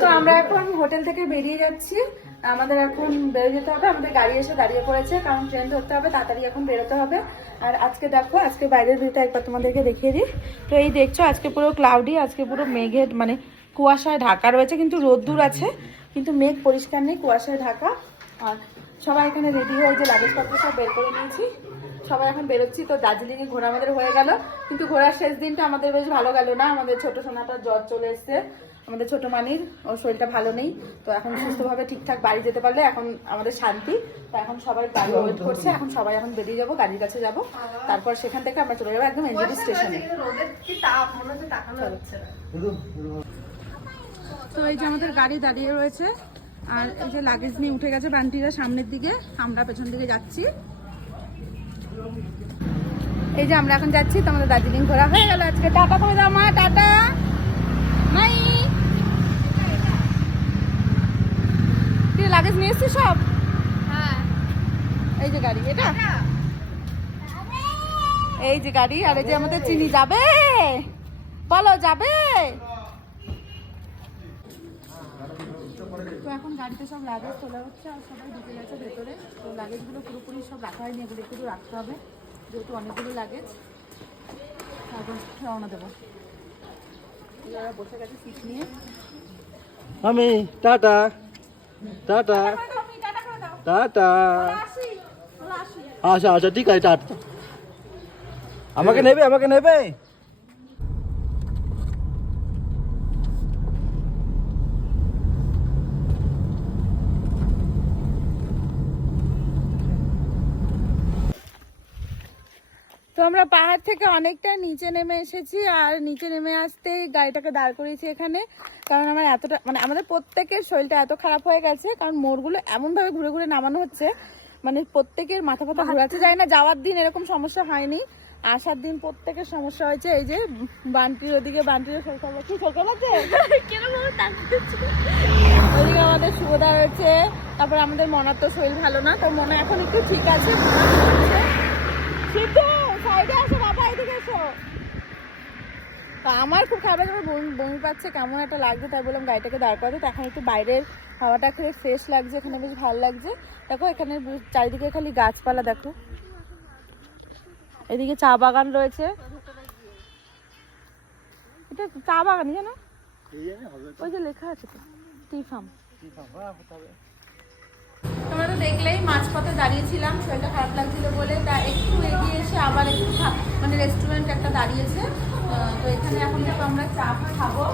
তো আমরা এখন হোটেল থেকে বেরিয়ে যাচ্ছি। আমাদের এখন বেরিয়ে যেতে হবে, আমাদের গাড়ি এসে দাঁড়িয়ে পড়েছে, কারণ ট্রেন ধরতে হবে, তাড়াতাড়ি এখন বেরোতে হবে। আর আজকে দেখো, আজকে বাইরের ভিউটা একবার তোমাদেরকে দেখিয়ে দিই। তো এই দেখছো, আজকে পুরো ক্লাউডি, আজকে পুরো মেঘের মানে কুয়াশায় ঢাকা রয়েছে, কিন্তু রোদ্দুর আছে, কিন্তু মেঘ পরিষ্কার নেই, কুয়াশায় ঢাকা। আর সবাই এখানে রেডি হয়ে যে লাগেজপত্র সব বের করে নিয়েছি, সবাই এখন বেরোচ্ছি। তো দার্জিলিংয়ে ঘোরা আমাদের হয়ে গেল, কিন্তু ঘোরার শেষ দিনটা আমাদের বেশ ভালো গেল না। আমাদের ছোট সোনাটার জ্বর চলে এসছে, আমাদের ছোট মানির, ওর শরীরটা ভালো নেই। তো এখন সুস্থভাবে ঠিকঠাক বাড়ি যেতে পারলে এখন আমাদের শান্তি। তো এখন সবাই গাড়ি ওয়েট করছে, এখন সবাই এখন বেরিয়ে যাবো, গাড়ির কাছে যাবো, তারপর সেখান থেকে আমরা চলে যাবো একদম এনজেপি স্টেশনে। তো এই যে আমাদের গাড়ি দাঁড়িয়ে রয়েছে, আর এই যে লাগেজ নিয়ে উঠে গেছে বান্টিরা সামনের দিকে, আমরা পেছন দিকে যাচ্ছি। এই যে আমরা এখন যাচ্ছি, তো আমাদের দার্জিলিং ঘোরা হয়ে গেল আজকে। টাটা করে দাও মা, টাটা। নাই তুই লাগেজ নিয়ে এসছিস সব? হ্যাঁ, এই যে গাড়ি, এটা এই যে গাড়ি। আর এই যে আমাদের চিনি যাবে, বলো যাবে? তো এখন গাড়িতে সব লাগেজ তোলা হচ্ছে, আর সবাই ঢুকে গেছে ভেতরে। তো লাগেজগুলো পুরোপুরি সব রাখা হয়নি, এগুলো একটু রাখতে হবে, যেহেতু অনেকগুলো লাগেজ। তারপর রওনা দেবো। বসে গেছে সিট নিয়ে। আমি টাটা টাটা টাটা। আচ্ছা আচ্ছা, ঠিক আছে, টাটা। আমাকে নেবে, আমাকে নেবে। তো আমরা পাহাড় থেকে অনেকটা নিচে নেমে এসেছি, আর নিচে নেমে আসতেই গাড়িটাকে দাঁড় করিয়েছি এখানে, কারণ আমার এতটা মানে আমাদের প্রত্যেকের শরীরটা এত খারাপ হয়ে গেছে, কারণ মোড়গুলো এমনভাবে ঘুরে ঘুরে নামানো হচ্ছে, মানে প্রত্যেকের মাথা ফাথা ঘোরাতে যায় না। যাওয়ার দিন এরকম সমস্যা হয়নি, আসার দিন প্রত্যেকের সমস্যা হয়েছে। এই যে বান্টির ওদিকে, বান্টির কি সকাল আছে, ওইদিকে আমাদের সুবিধা হয়েছে। তারপর আমাদের মনার তো শরীর ভালো না, তো মনে এখন একটু ঠিক আছে। আমার খুব খারাপ লাগছে, বমি পাচ্ছে, কেমন একটা লাগছে, তাই বললাম গাড়িটাকে দাঁড় করাতে। তো এখন একটু বাইরের হাওয়াটা খেলে ফ্রেশ লাগছে, এখানে বেশ ভালো লাগছে। দেখো এখানে চারিদিকে খালি গাছপালা, দেখো এদিকে চা বাগান রয়েছে, এটা চা বাগান জানো, ওই যে লেখা আছে তো টি ফার্ম। তোমরা তো দেখলেই মাঝপথে দাঁড়িয়েছিলাম, শরীরটা খারাপ লাগছিল বলে, তা একটু এগিয়ে এসে আবার একটু মানে রেস্টুরেন্ট একটা দাঁড়িয়েছে। তো এখানে এখন একটু আমরা চা খাবো।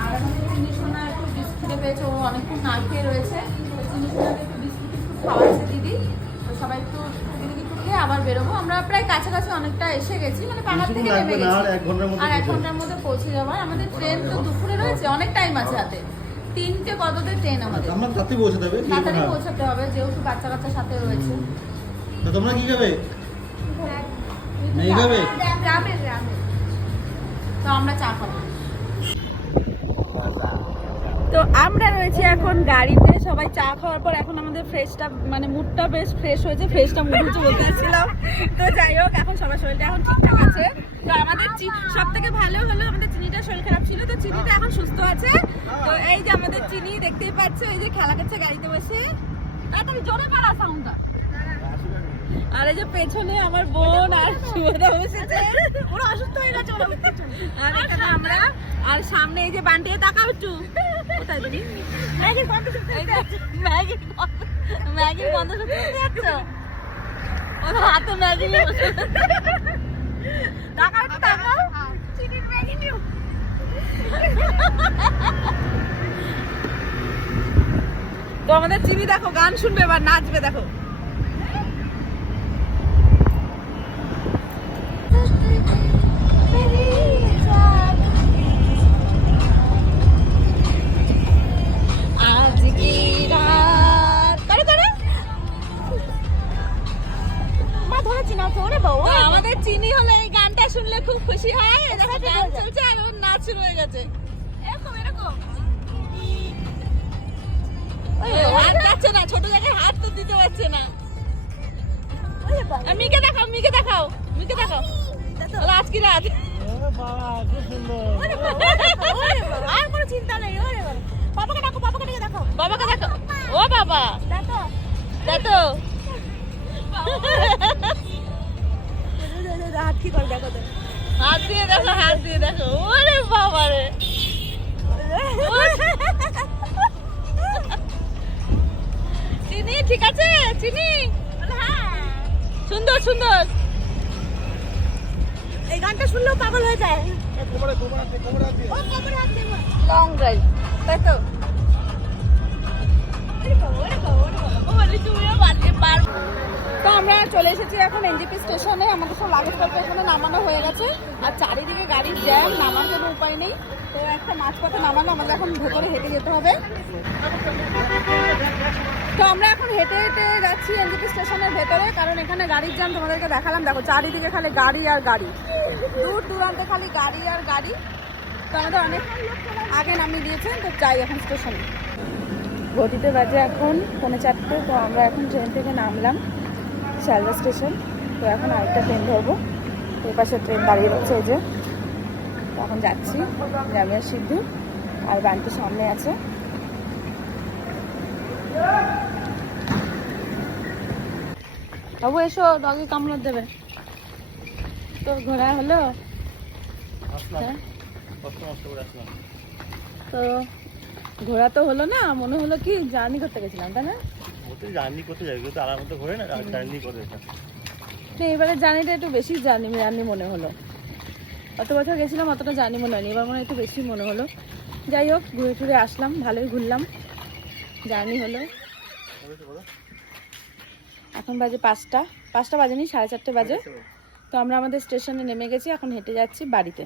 আর আমাদের চিনি সোনা একটু বিস্কুটে পেয়েছে, ও অনেকক্ষণ না খেয়ে রয়েছে, তো চিনি সোনাকে একটু বিস্কুট একটু খাওয়াচ্ছে দিদি। তো সবাই একটু দিদি একটু খেয়ে আবার বেরোবো। আমরা প্রায় কাছাকাছি অনেকটা এসে গেছি, মানে পাহাড় থেকে নেমে গেছি, আর 1 ঘন্টার মধ্যে পৌঁছে যাবার। আমাদের ট্রেন তো দুপুরে রয়েছে, অনেক টাইম আছে হাতে, 3টে কততে ট্রেন আমাদের, তাড়াতাড়ি পৌঁছাতে হবে, যেহেতু বাচ্চা কাচ্চার সাথে রয়েছে। তোমরা কি খাবে? খাবে? তো আমরা চা খাবো। তো আমরা রয়েছি এখন গাড়িতে, সবাই চা খাওয়ার পর এখন আমাদের ফ্রেশটা মানে মুডটা বেশ ফ্রেশ হয়েছে, ফ্রেশটা মুড হচ্ছে বলতে আসছিলাম। তো যাই হোক, এখন সবার শরীরটা এখন ঠিকঠাক আছে। তো আমাদের সব থেকে ভালো হলো আমাদের চিনিটা শরীর খারাপ ছিল, তো চিনিটা এখন সুস্থ আছে। তো এই যে আমাদের চিনি দেখতেই পাচ্ছ, এই যে খেলা করছে গাড়িতে বসে, তাড়াতাড়ি জোরে মারা সাউন্ডটা। আর এই যে পেছনে আমার বোন আর সুভদ্রা বসেছে, ওরা অসুস্থ হয়ে গেছে, আর এখানে আমরা, আর সামনে এই যে বান্টিয়ে তাকাও একটু, কোথায় তুমি ম্যাগির গন্ধ শুনতে যাচ্ছে, ম্যাগির গন্ধ শুনতে যাচ্ছ, ওর হাতে ম্যাগি নিয়ে বসে, তাকাও একটু, তাকাও চিনির ম্যাগি নিও। তো আমাদের চিনি দেখো গান শুনবে, এবার নাচবে, দেখো আমাদের চিনি হলে এই গানটা শুনলে খুব খুশি হয়, গান চলছে আর ওর নাচ শুরু হয়ে গেছে, এরকম এরকম হাত যাচ্ছে না, ছোট জায়গায় হাত তো দিতে পারছে না। মিকে দেখাও, মিকে দেখাও, মিকে দেখাও, আজ কি রাত আর কোনো চিন্তা নেই। বাবাকে ডাকো, বাবাকে ডেকে দেখো, বাবাকে দেখো। ও বাবা, দেখো দেখো হাত কি করে দেখো, হাত দিয়ে দেখো, হাত দিয়ে দেখো। ওরে বাবা রে, চিনি ঠিক আছে, চিনি সুন্দর সুন্দর। এই গানটা শুনলেও পাগল হয়ে যায়। লং ড্রাইভ, তাই তো? তো আমরা চলে এসেছি এখন এনজিপি স্টেশনে। আমাদের সব লাগেজপত্র এখানে নামানো হয়ে গেছে, আর চারিদিকে গাড়ির জ্যাম, নামার কোনো উপায় নেই। তো একটা মাঝপথে নামানো, আমাদের এখন ভেতরে হেঁটে যেতে হবে। তো আমরা এখন হেঁটে হেঁটে যাচ্ছি এনজিপি স্টেশনের ভেতরে, কারণ এখানে গাড়ির জ্যাম তোমাদেরকে দেখালাম। দেখো চারিদিকে খালি গাড়ি আর গাড়ি, দূর দূরান্তে খালি গাড়ি আর গাড়ি। তো আমাদের অনেক আগে নামিয়ে দিয়েছে, তো যাই এখন স্টেশনে। ঘটিতে বাজে এখন 4:45। তো আমরা এখন ট্রেন থেকে নামলাম শিয়ালদা স্টেশন। তো এখন আরেকটা ট্রেন ধরবো। এই পাশে ট্রেন দাঁড়িয়ে রয়েছে, এই যে। তো এখন যাচ্ছি জামিয়া সিদ্ধু, আর বাড়িতে সামনে আছে। বাবু এসো, ডগে কামড় দেবে। তো ঘোরা হলো, হ্যাঁ? তো ঘোরা তো হলো না, মনে হলো কি জার্নি করতে গেছিলাম, তাই না? জার্নি করতে যাই, কিন্তু আরাম তো ঘোরে না, জার্নি করে এটা। না, এবারে জার্নিটা একটু বেশি জার্নি মনে হলো। অত বছর গেছিলাম, অতটা জার্নি মনে হয়নি, এবার মনে হয় একটু বেশি মনে হলো। যাই হোক, ঘুরে টুরে আসলাম, ভালোই ঘুরলাম, জার্নি হলো। এখন বাজে 5টা বাজেনি, 4:30 বাজে। তো আমরা আমাদের স্টেশনে নেমে গেছি, এখন হেঁটে যাচ্ছি বাড়িতে।